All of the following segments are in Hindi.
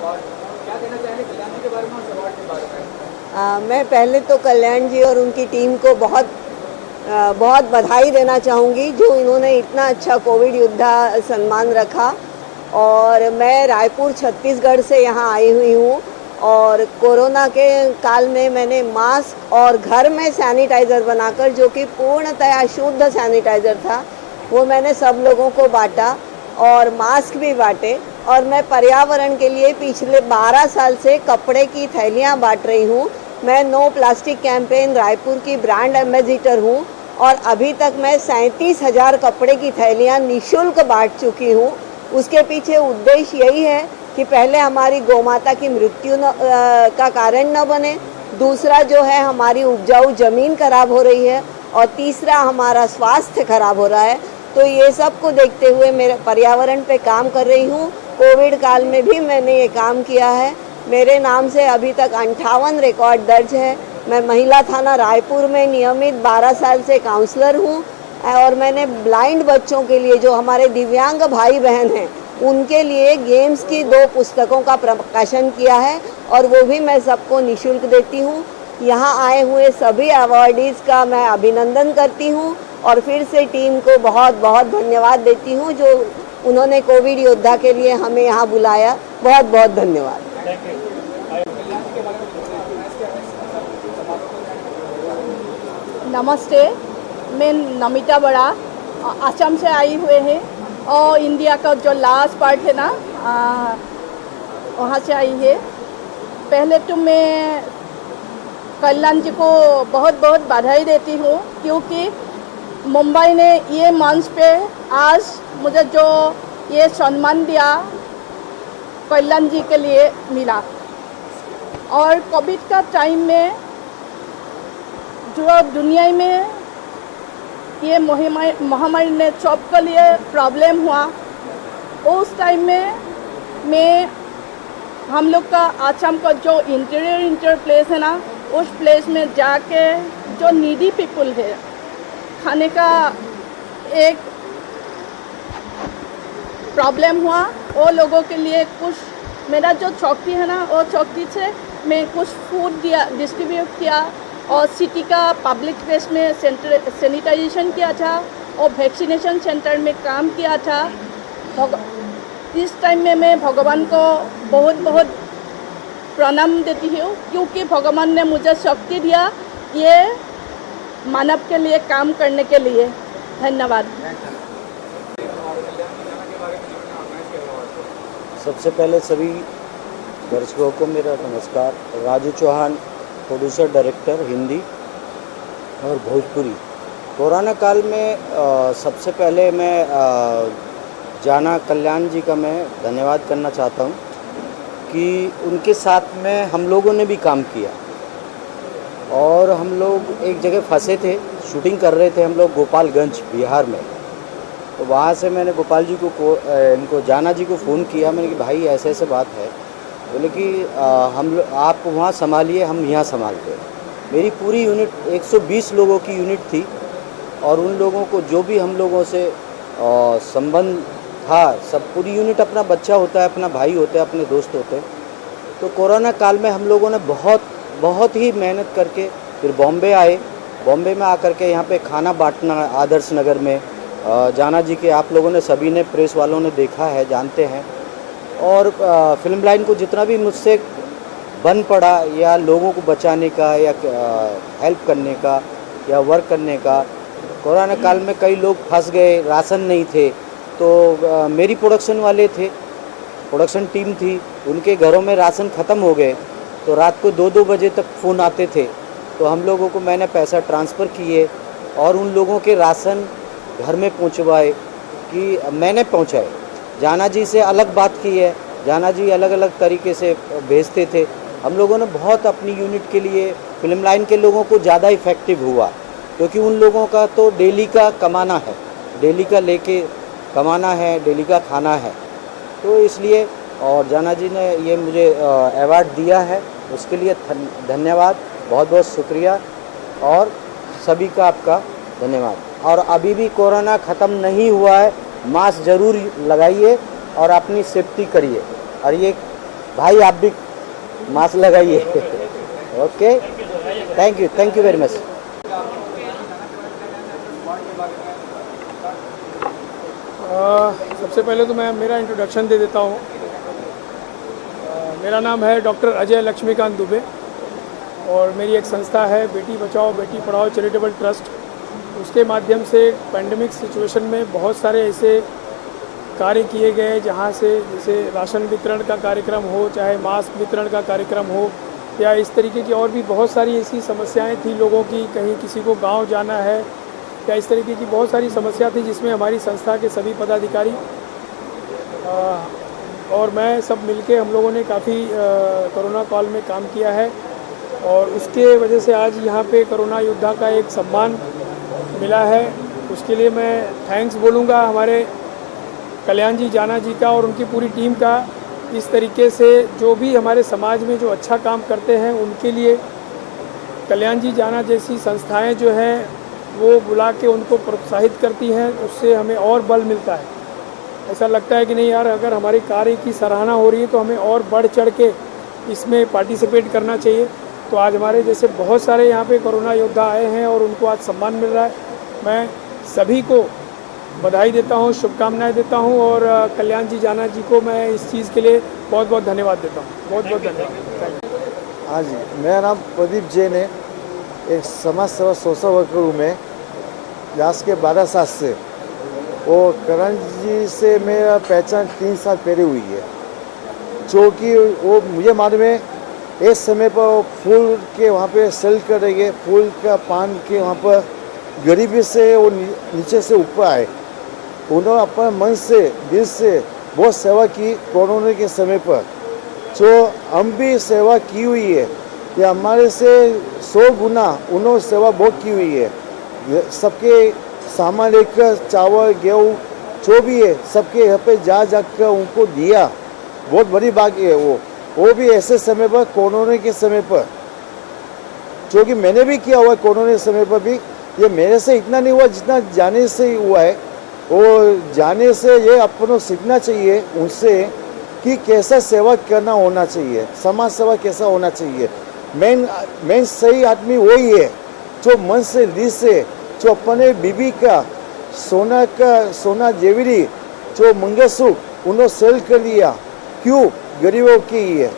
अवार्ड, क्या कहना चाहेंगे कल्याण जी के बारे में और अवार्ड के बारे में? मैं पहले तो कल्याण जी और उनकी टीम को बहुत बधाई देना चाहूँगी जो इन्होंने इतना अच्छा कोविड योद्धा सम्मान रखा। और मैं रायपुर छत्तीसगढ़ से यहाँ आई हुई हूँ और कोरोना के काल में मैंने मास्क और घर में सैनिटाइज़र बनाकर, जो कि पूर्णतया शुद्ध सैनिटाइज़र था, वो मैंने सब लोगों को बांटा और मास्क भी बांटे। और मैं पर्यावरण के लिए पिछले 12 साल से कपड़े की थैलियाँ बांट रही हूँ। मैं नो प्लास्टिक कैंपेन रायपुर की ब्रांड एम्बेसडर हूँ और अभी तक मैं 37,000 कपड़े की थैलियाँ निःशुल्क बांट चुकी हूँ। उसके पीछे उद्देश्य यही है कि पहले हमारी गौमाता की मृत्यु का कारण न बने, दूसरा जो है हमारी उपजाऊ ज़मीन खराब हो रही है और तीसरा हमारा स्वास्थ्य खराब हो रहा है। तो ये सब को देखते हुए मेरे पर्यावरण पे काम कर रही हूँ। कोविड काल में भी मैंने ये काम किया है। मेरे नाम से अभी तक 58 रिकॉर्ड दर्ज है। मैं महिला थाना रायपुर में नियमित 12 साल से काउंसलर हूँ और मैंने ब्लाइंड बच्चों के लिए, जो हमारे दिव्यांग भाई बहन हैं, उनके लिए गेम्स की 2 पुस्तकों का प्रकाशन किया है और वो भी मैं सबको निःशुल्क देती हूँ। यहाँ आए हुए सभी अवॉर्डीज़ का मैं अभिनंदन करती हूँ और फिर से टीम को बहुत बहुत धन्यवाद देती हूँ जो उन्होंने कोविड योद्धा के लिए हमें यहाँ बुलाया। बहुत बहुत धन्यवाद। नमस्ते, मैं नमिता बड़ा असम से आई हुए हैं और इंडिया का जो लास्ट पार्ट है ना, वहाँ से आई है। पहले तो मैं कल्याण जी को बहुत बहुत बधाई देती हूँ क्योंकि मुंबई ने ये मंच पे आज मुझे जो ये सम्मान दिया कल्याण जी के लिए मिला। और कोविड का टाइम में जो दुनिया में ये महामारी ने सबके लिए प्रॉब्लम हुआ, उस टाइम में मैं हम लोग का असम का जो इंटीरियर प्लेस है ना, उस प्लेस में जाके जो नीडी पीपल है, खाने का एक प्रॉब्लम हुआ, वो लोगों के लिए कुछ, मेरा जो चौकी है ना, वो चौकी से मैं कुछ फूड दिया, डिस्ट्रीब्यूट किया और सिटी का पब्लिक प्लेस में सैनिटाइजेशन किया था और वैक्सीनेशन सेंटर में काम किया था। इस टाइम में मैं भगवान को बहुत बहुत प्रणाम देती हूँ क्योंकि भगवान ने मुझे शक्ति दिया ये मानव के लिए काम करने के लिए। धन्यवाद। सबसे पहले सभी दर्शकों को मेरा नमस्कार। राजू चौहान, प्रोड्यूसर डायरेक्टर हिंदी और भोजपुरी। कोरोना काल में सबसे पहले मैं जाना कल्याण जी का मैं धन्यवाद करना चाहता हूँ कि उनके साथ में हम लोगों ने भी काम किया और हम लोग एक जगह फंसे थे, शूटिंग कर रहे थे हम लोग गोपालगंज बिहार में। तो वहाँ से मैंने गोपाल जी को इनको जाना जी को फ़ोन किया। मैंने कि भाई ऐसे ऐसे बात है। बोले कि आप वहाँ संभालिए, हम यहाँ संभालते हैं। मेरी पूरी यूनिट 120 लोगों की यूनिट थी और उन लोगों को जो भी हम लोगों से संबंध था, सब पूरी यूनिट अपना बच्चा होता है, अपना भाई होता है, अपने दोस्त होते हैं। तो कोरोना काल में हम लोगों ने बहुत ही मेहनत करके फिर बॉम्बे आए। बॉम्बे में आकर के यहाँ पे खाना बांटना आदर्श नगर में जाना जी के आप लोगों ने सभी ने, प्रेस वालों ने देखा है, जानते हैं। और फिल्म लाइन को जितना भी मुझसे बन पड़ा या लोगों को बचाने का या हेल्प करने का या वर्क करने का, कोरोना काल में कई लोग फंस गए, राशन नहीं थे। तो मेरी प्रोडक्शन वाले थे, प्रोडक्शन टीम थी, उनके घरों में राशन ख़त्म हो गए। तो रात को 2-2 बजे तक फ़ोन आते थे। तो हम लोगों को मैंने पैसा ट्रांसफ़र किए और उन लोगों के राशन घर में पहुंचवाए कि मैंने पहुंचाए। जाना जी से अलग बात की है, जाना जी अलग अलग तरीके से भेजते थे। हम लोगों ने बहुत अपनी यूनिट के लिए, फिल्म लाइन के लोगों को ज़्यादा इफ़ेक्टिव हुआ क्योंकि उन लोगों का तो डेली का कमाना है, डेली का लेके कमाना है, डेली का खाना है। तो इसलिए और जाना जी ने ये मुझे अवार्ड दिया है, उसके लिए धन्यवाद, बहुत बहुत शुक्रिया और सभी का आपका धन्यवाद। और अभी भी कोरोना ख़त्म नहीं हुआ है, मास्क ज़रूर लगाइए और अपनी सेफ्टी करिए। और ये भाई आप भी मास्क लगाइए। Okay, thank you very much. सबसे पहले तो मैं मेरा इंट्रोडक्शन दे देता हूँ। मेरा नाम है डॉक्टर अजय लक्ष्मीकांत दुबे और मेरी एक संस्था है बेटी बचाओ बेटी पढ़ाओ चैरिटेबल ट्रस्ट। उसके माध्यम से पैंडमिक सिचुएशन में बहुत सारे ऐसे कार्य किए गए जहाँ से जैसे राशन वितरण का कार्यक्रम हो, चाहे मास्क वितरण का कार्यक्रम हो, या इस तरीके की और भी बहुत सारी ऐसी समस्याएं थी लोगों की, कहीं किसी को गांव जाना है या इस तरीके की बहुत सारी समस्या थी जिसमें हमारी संस्था के सभी पदाधिकारी और मैं सब मिलके हम लोगों ने काफ़ी कोरोना काल में काम किया है और उसके वजह से आज यहाँ पे कोरोना योद्धा का एक सम्मान मिला है। उसके लिए मैं थैंक्स बोलूँगा हमारे कल्याण जी जाना जी का और उनकी पूरी टीम का। इस तरीके से जो भी हमारे समाज में जो अच्छा काम करते हैं उनके लिए कल्याण जी जाना जैसी संस्थाएं जो हैं वो बुला के उनको प्रोत्साहित करती हैं, उससे हमें और बल मिलता है। ऐसा लगता है कि नहीं यार, अगर हमारे कार्य की सराहना हो रही है तो हमें और बढ़ चढ़ के इसमें पार्टिसिपेट करना चाहिए। तो आज हमारे जैसे बहुत सारे यहाँ पे कोरोना योद्धा आए हैं और उनको आज सम्मान मिल रहा है। मैं सभी को बधाई देता हूँ, शुभकामनाएं देता हूँ और कल्याण जी जाना जी को मैं इस चीज़ के लिए बहुत बहुत धन्यवाद देता हूँ। बहुत बहुत धन्यवाद। हाँ जी, मेरा नाम प्रदीप जैन है। एक समाज सेवा सोशल वर्कर हूँ मैं लास्ट के 12 साल से। और करण जी से मेरा पहचान 3 साल पहले हुई है, जो कि वो मुझे मालूम है इस समय पर फूल के वहाँ पे सेल कर रही है, फूल का पान के वहाँ पर गरीबी से वो नीचे से ऊपर आए। उन्होंने अपने मन से दिल से बहुत सेवा की कोरोना के समय पर, जो हम भी सेवा की हुई है। ये हमारे से 100 गुना उन्होंने सेवा बहुत की हुई है। सबके सामान लेकर चावल गेहूँ जो भी है सबके यहाँ पे जा कर उनको दिया, बहुत बड़ी बात है वो भी ऐसे समय पर कोरोना के समय पर, जो कि मैंने भी किया हुआ है कोरोना के समय पर भी। ये मेरे से इतना नहीं हुआ जितना जाने से हुआ है। वो जाने से ये अपन सीखना चाहिए उनसे कि कैसा सेवा करना होना चाहिए, समाज सेवा कैसा होना चाहिए। मेन सही आदमी वही है जो मन से दिल से, जो अपने बीबी का सोना जेवरी जो मंगलसूत्र उन्होंने सेल कर दिया, क्यों गरीबों की है।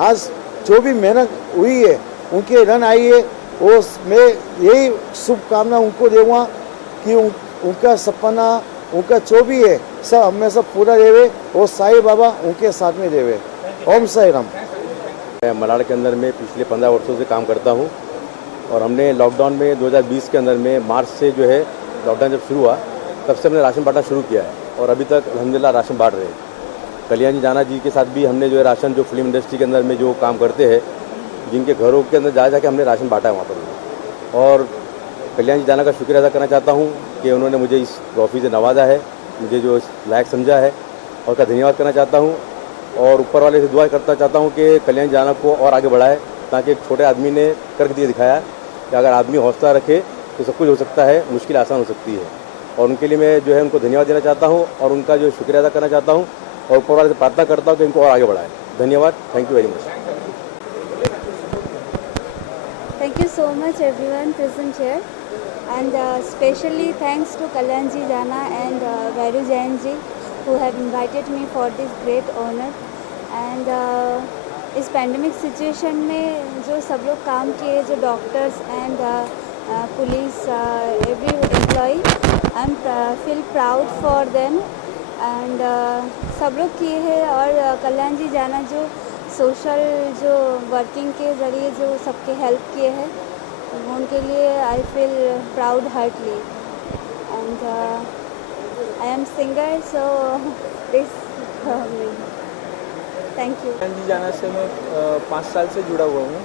आज जो भी मेहनत हुई है उनके रन आई है, वो मैं यही शुभकामना उनको दूँगा कि उनका सपना उनका जो भी है सब हमेशा पूरा देवे और साईं बाबा उनके साथ में देवे। ओम साई राम। मैं मलाड के अंदर में पिछले 15 वर्षों से काम करता हूं और हमने लॉकडाउन में 2020 के अंदर में मार्च से जो है लॉकडाउन जब शुरू हुआ तब से हमने राशन बांटना शुरू किया है और अभी तक अल्हम्दुलिल्लाह राशन बांट रहे हैं। कल्याण जी जाना जी के साथ भी हमने जो है राशन, जो फिल्म इंडस्ट्री के अंदर में जो काम करते हैं, जिनके घरों के अंदर जा जाके हमने राशन बांटा है वहाँ पर। और कल्याण जी जाना का शुक्रिया अदा करना चाहता हूँ कि उन्होंने मुझे इस ट्रॉफी से नवाजा है, मुझे जो लायक समझा है, और उसका धन्यवाद करना चाहता हूँ। और ऊपर वाले से दुआ करना चाहता हूँ कि कल्याण जाना को और आगे बढ़ाए, ताकि एक छोटे आदमी ने करके दिए दिखाया कि अगर आदमी हौसला रखे तो सब कुछ हो सकता है, मुश्किल आसान हो सकती है। और उनके लिए मैं जो है उनको धन्यवाद देना चाहता हूँ और उनका जो शुक्रिया अदा करना चाहता हूँ और ऊपर वाले से प्रार्थना करता हूँ कि इनको और आगे बढ़ाए। धन्यवाद। Thank you very much. Thank you so much everyone present here, and specially thanks to Kalyan ji Jana and Vairu Jain ji who have invited me for this great honor. And इस पैंडमिक सिचुएशन में जो सब लोग काम किए, जो doctors and police, every employee, I am feel proud for them. And सब लोग किए हैं और कल्याण जी जाना जो सोशल जो वर्किंग के ज़रिए जो सबके हेल्प किए हैं उनके लिए I feel proud heartly. And I am singer so this thank you. Kalyan ji Jana से मैं 5 साल से जुड़ा हुआ हूँ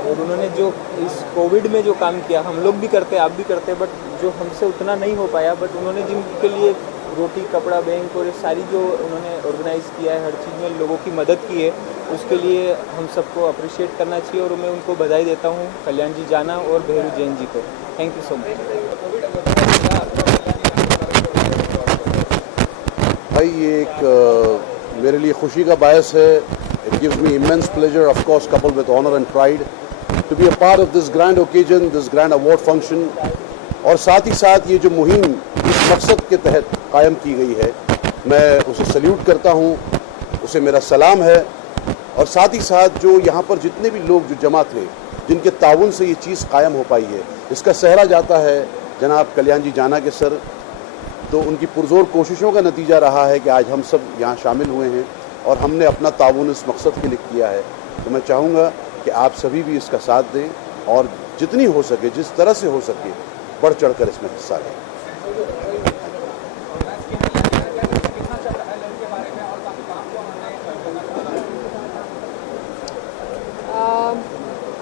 और उन्होंने जो इस कोविड में जो काम किया, हम लोग भी करते, आप भी करते, बट जो हमसे उतना नहीं हो पाया, बट उन्होंने जिनके लिए रोटी कपड़ा बैंक और सारी जो उन्होंने ऑर्गेनाइज़ किया है, हर चीज़ में लोगों की मदद की है, उसके लिए हम सबको अप्रिशिएट करना चाहिए और मैं उनको बधाई देता हूँ, कल्याण जी जाना और भैरू जैन जी को। Thank you so much. भाई ये एक मेरे लिए खुशी का बायस है। एक gives me immense pleasure, of course, coupled with honor and pride, to be a part of this grand occasion, this grand award function. और साथ ही साथ ये जो मुहिम इस मकसद के तहत कायम की गई है, मैं उसे सल्यूट करता हूँ, उसे मेरा सलाम है। और साथ ही साथ जो यहाँ पर जितने भी लोग जो जमा थे, जिनके ताउन से ये चीज़ कायम हो पाई है, इसका सहरा जाता है जनाब कल्याण जी जाना के सर। तो उनकी पुरजोर कोशिशों का नतीजा रहा है कि आज हम सब यहाँ शामिल हुए हैं और हमने अपना ताउन इस मकसद के लिए किया है। तो मैं चाहूँगा कि आप सभी भी इसका साथ दें और जितनी हो सके, जिस तरह से हो सके, बढ़ चढ़ कर इसमें हिस्सा लें।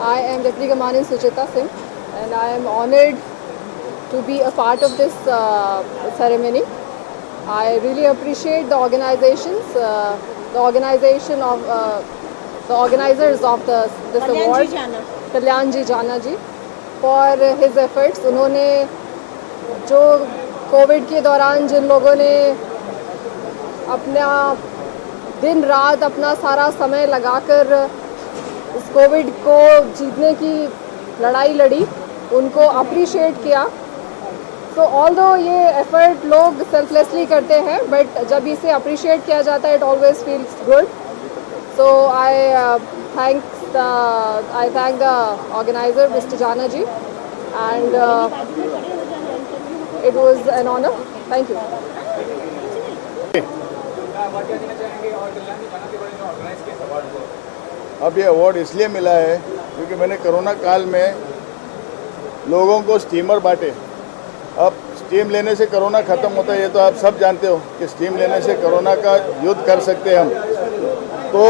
I am Deputy Commandant Suchita Singh, and I am honored to be a part of this ceremony. I really appreciate the organizations, the organizers of this award, Kalyan Ji Jana Ji, for his efforts. उन्होंने जो कोविड के दौरान जिन लोगों ने अपना दिन रात अपना सारा समय लगाकर इस कोविड को जीतने की लड़ाई लड़ी, उनको अप्रिशिएट किया। तो ऑल्दो ये एफर्ट लोग सेल्फलेसली करते हैं, बट जब इसे अप्रिशिएट किया जाता है, it always feels good. So I thank the organiser mister Jana ji, and it was an honour. Thank you. अब ये अवार्ड इसलिए मिला है क्योंकि मैंने कोरोना काल में लोगों को स्टीमर बांटे। अब स्टीम लेने से कोरोना ख़त्म होता है, ये तो आप सब जानते हो कि स्टीम लेने से कोरोना का युद्ध कर सकते हैं हम। तो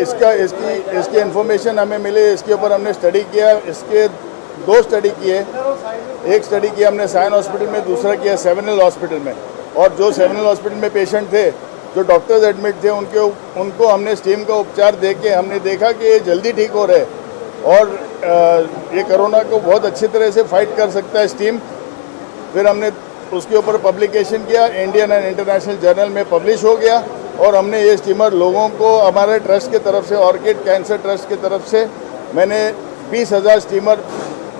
इसकी इन्फॉर्मेशन हमें मिली, इसके ऊपर हमने स्टडी किया। इसके 2 स्टडी किए, एक स्टडी किया हमने साइन हॉस्पिटल में, दूसरा किया सेवन हिल हॉस्पिटल में। और जो सेवन हिल हॉस्पिटल में पेशेंट थे, जो डॉक्टर्स एडमिट थे, उनको हमने स्टीम का उपचार दे के हमने देखा कि ये जल्दी ठीक हो रहे और ये कोरोना को बहुत अच्छी तरह से फाइट कर सकता है स्टीम। फिर हमने उसके ऊपर पब्लिकेशन किया, इंडियन एंड इंटरनेशनल जर्नल में पब्लिश हो गया। और हमने ये स्टीमर लोगों को हमारे ट्रस्ट के तरफ से, ऑर्किड कैंसर ट्रस्ट की तरफ से मैंने 20,000 स्टीमर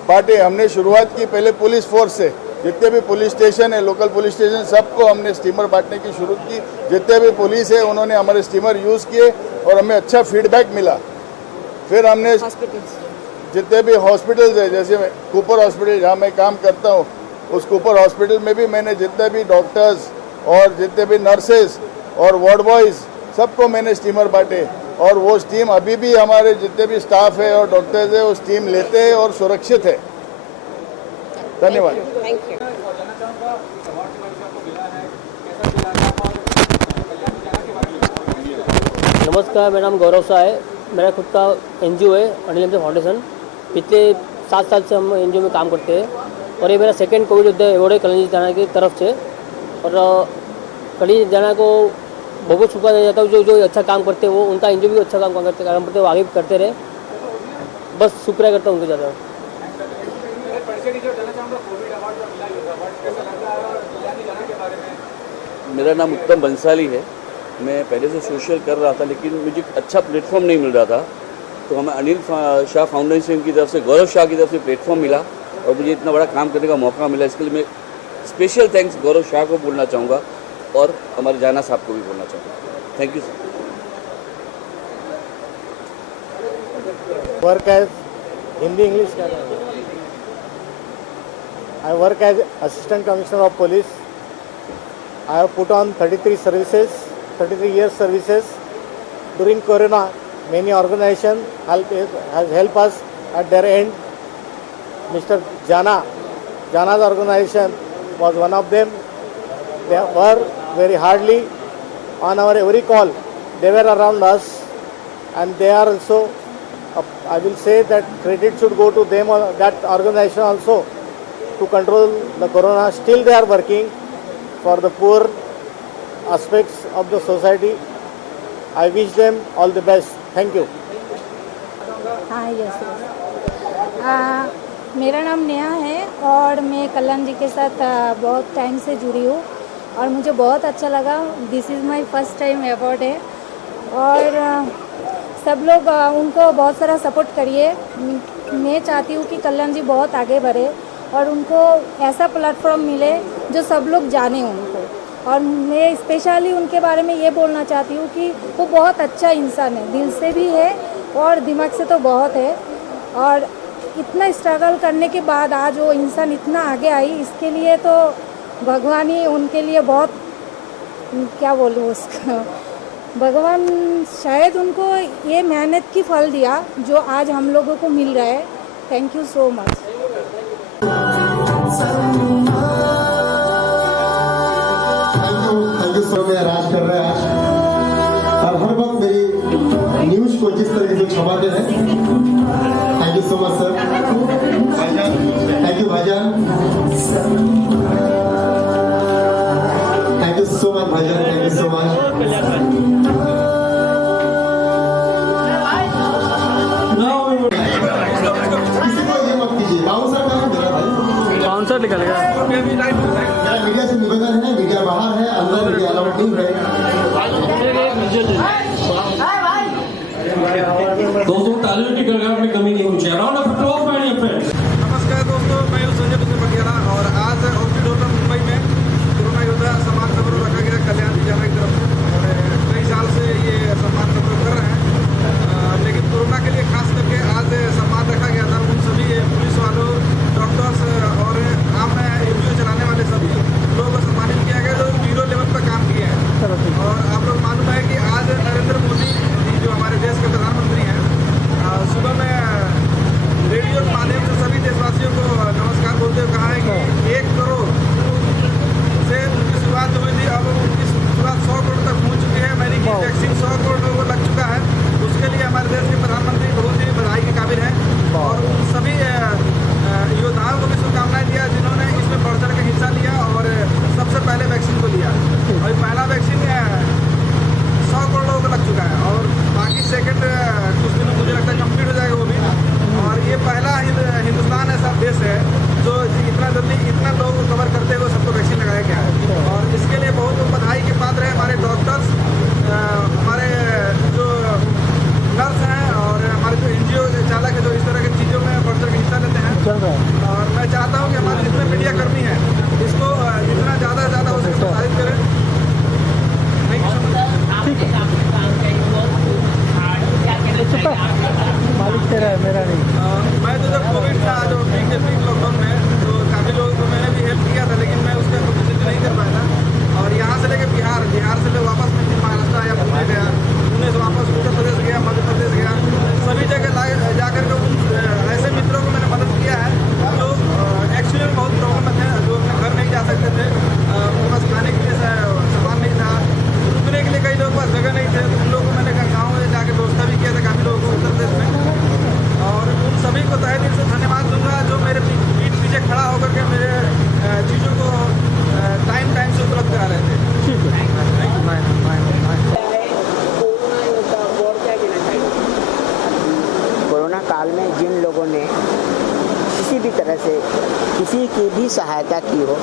बांटे। हमने शुरुआत की पहले पुलिस फोर्स से, जितने भी पुलिस स्टेशन है, लोकल पुलिस स्टेशन, सबको हमने स्टीमर बांटने की शुरू की। जितने भी पुलिस है उन्होंने हमारे स्टीमर यूज़ किए और हमें अच्छा फीडबैक मिला। फिर हमने जितने भी हॉस्पिटल्स है, जैसे कूपर हॉस्पिटल जहाँ मैं काम करता हूँ, उस कूपर हॉस्पिटल में भी मैंने जितने भी डॉक्टर्स और जितने भी नर्सेज और वार्ड बॉयज़ सबको मैंने स्टीमर बांटे। और वो स्टीम अभी भी हमारे जितने भी स्टाफ है और डॉक्टर्स है वो स्टीम लेते हैं और सुरक्षित है। धन्यवाद। Thank you. नमस्कार, मेरा नाम गौरव शाह है। मेरा खुद का एनजीओ है अनिल एमजे फाउंडेशन। पिछले 7 साल से हम एनजीओ में काम करते हैं और ये मेरा सेकंड कोविड योद्धा अवार्ड है कल्याण जी जाना की तरफ से। और कल्याण जी जाना को बहुत शुक्रिया दिया जाता है। जो अच्छा काम करते हैं वो, उनका एनजीओ भी अच्छा काम करते हैं, वो आगे भी करते रहे। बस शुक्रिया करता हूँ उनको ज़्यादा। मेरा नाम उत्तम बंसाली है। मैं पहले से सोशल कर रहा था, लेकिन मुझे अच्छा प्लेटफॉर्म नहीं मिल रहा था। तो हमें अनिल शाह फाउंडेशन की तरफ से, गौरव शाह की तरफ से प्लेटफॉर्म मिला और मुझे इतना बड़ा काम करने का मौका मिला। इसके लिए मैं स्पेशल थैंक्स गौरव शाह को बोलना चाहूँगा और हमारे जाना साहब को भी बोलना चाहूँगा। Thank you sir. Work as Hindi English क्या है? I work as Assistant Commissioner of Police. I have put on 33 years services. During Corona, many organizations has helped us at their end. Mr. Jana's organization was one of them. They were very hardly on our every call. They were around us, and they are also, I will say that credit should go to them, or that organization also, to control the corona. Still they are working for the poor aspects of the society. I wish them all the best. Thank you. हाँ, यस। मेरा नाम नेहा है और मैं कल्याण जी के साथ बहुत टाइम से जुड़ी हूँ और मुझे बहुत अच्छा लगा। This is my first time award है और सब लोग उनको बहुत सारा सपोर्ट करिए। मैं चाहती हूँ कि कल्याण जी बहुत आगे बढ़े और उनको ऐसा प्लेटफॉर्म मिले जो सब लोग जाने उनको। और मैं स्पेशली उनके बारे में ये बोलना चाहती हूँ कि वो बहुत अच्छा इंसान है, दिल से भी है और दिमाग से तो बहुत है। और इतना स्ट्रगल करने के बाद आज वो इंसान इतना आगे आई, इसके लिए तो भगवान ही उनके लिए बहुत, क्या बोलूँ उसका, भगवान शायद उनको ये मेहनत की फल दिया जो आज हम लोगों को मिल रहा है। Thank you so much. राज कर रहे हैं आज और हर वक्त मेरी न्यूज को जिस तरह से छुपाते हैं। Thank you so much sir. Thank you भाईजान। थैंक यू सो मच भाईजान। Thank you so much. किसी को ये मत कीजिए। बाउंसर का नाम देना भाई। बाउंसर निकलेगा। मेरा मीडिया से निवेदन है, मीडिया बाहर है, अंदर मीडिया अलाउड नहीं है। दोस्तों तालियों की गड़गड़ाहट में कमी नहीं होनी चाहिए। Round of applause for my friends. नमस्कार दोस्तों, मैं हूं संजय पुत्र पटियाला और आज ऑर्किड होटल मुंबई में कोरोना योद्धा सम्मान समारोह रखा गया कल्याण जी जाना की तरफ से। और कई साल से ये सम्मान समारोह कर रहे हैं, लेकिन कोरोना के लिए खास करके आज सम्मान रखा गया था। उन सभी पुलिस वालों, डॉक्टर्स और आम एनजीओ चलाने वाले सभी लोगों को सम्मानित किया गया जो जीरो लेवल पर काम किए हैं। और आप लोग मालूम है कि आज नरेंद्र मोदी जो हमारे देश के प्रधानमंत्री हैं, सुबह में रेडियो के माध्यम से सभी देशवासियों को नमस्कार बोलते हुए कहा है कि 1 करोड़ से उनकी शुरुआत हुई थी, अब उनकी शुरुआत 100 करोड़ तक पहुंच चुकी है। मैंने की वैक्सीन 100 करोड़ लोगों को लग चुका है। उसके लिए हमारे देश के प्रधानमंत्री बहुत ही बधाई के काबिल हैं और उन सभी योद्धाओं को भी शुभकामनाएं दिया जिन्होंने इसमें बढ़ चढ़ के हिस्सा लिया और सबसे पहले वैक्सीन को लिया। और पहला वैक्सीन 100 करोड़ लोगों को लग चुका है और बाकी सेकंड कुछ दिनों मुझे लगता है कंप्लीट हो जाएगा वो भी। और ये पहला हिंदुस्तान ऐसा देश है जो इतना जल्दी इतना लोगों को कवर करते हुए सबको वैक्सीन लगाया गया है। और इसके लिए बहुत बधाई के पात्र हैं हमारे डॉक्टर्स, हमारे जो नर्स हैं और हमारे जो एनजीओ चालक है जो इस तरह की चीज़ों में बढ़ चढ़ के हिस्सा लेते हैं। और मैं चाहता हूँ कि हमारे जितने मीडिया कर्मी हैं इसको जितना ज़्यादा से ज़्यादा उसको प्रोत्साहित करें। Thank you so much. मालिक तेरा है, मेरा नहीं। मैं तो जब कोविड था जो पीक लॉकडाउन में तो काफ़ी लोगों को मैंने भी हेल्प किया था, लेकिन मैं उसका पब्लिसिटी नहीं कर पाया था। और यहाँ से लेकर बिहार से लोग वापस महाराष्ट्र या पुणे गया, पुणे से वापस उत्तर प्रदेश गया, मध्य प्रदेश गया, सभी जगह जाकर के उन ऐसे मित्रों को मैंने मदद किया है जो एक्चुअली में बहुत प्रॉब्लम में थे, जो अपने घर नहीं जा सकते थे, उनके पास खाने के लिए सामान नहीं था, रुकने के लिए कई लोगों के पास जगह नहीं थे। तो उन लोगों को मैंने गाँव में जाकर व्यवस्था भी किया था काफ़ी लोगों को उत्तर प्रदेश में। और उन सभी को तहे दिल से धन्यवाद दूंगा जो मेरे पीठ पीछे खड़ा होकर के मेरे चीज़ों को टाइम से उपलब्ध करा रहे थे। ठीक है। कोरोना काल में जिन लोगों ने किसी भी तरह से किसी की भी सहायता की हो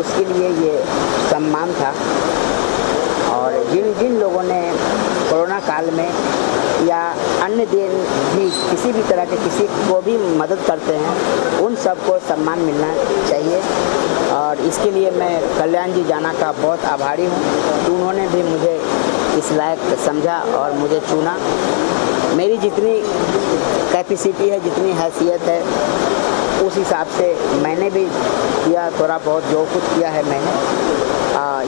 उसके लिए ये सम्मान था। और जिन लोगों ने कोरोना काल में या अन्य दिन भी किसी भी तरह के किसी को भी मदद करते हैं उन सबको सम्मान मिलना चाहिए। और इसके लिए मैं कल्याण जी जाना का बहुत आभारी हूँ कि उन्होंने भी मुझे इस लायक समझा और मुझे चुना। मेरी जितनी कैपेसिटी है, जितनी हैसियत है, उस हिसाब से मैंने भी किया, थोड़ा बहुत जो कुछ किया है मैंने।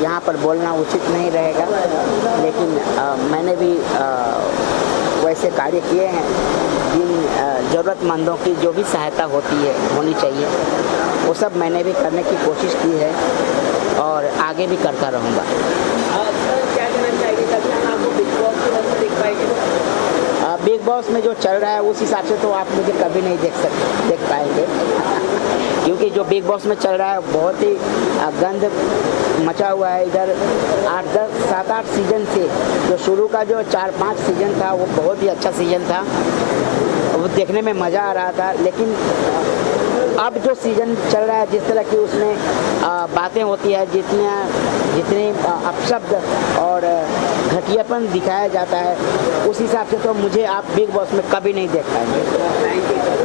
यहाँ पर बोलना उचित नहीं रहेगा, लेकिन मैंने भी वैसे कार्य किए हैं जिन ज़रूरतमंदों की जो भी सहायता होनी चाहिए वो सब मैंने भी करने की कोशिश की है और आगे भी करता रहूँगा। बिग बॉस में जो चल रहा है उस हिसाब से तो आप मुझे कभी नहीं देख पाएंगे क्योंकि जो बिग बॉस में चल रहा है बहुत ही गंद मचा हुआ है। इधर 8, 10, 7, 8 सीजन से जो शुरू का जो 4-5 सीजन था वो बहुत ही अच्छा सीजन था, वो देखने में मज़ा आ रहा था। लेकिन अब जो सीज़न चल रहा है जिस तरह की उसमें बातें होती है, जितनी अपशब्द और घटियापन दिखाया जाता है, उस हिसाब से तो मुझे आप बिग बॉस में कभी नहीं देख पाएंगे।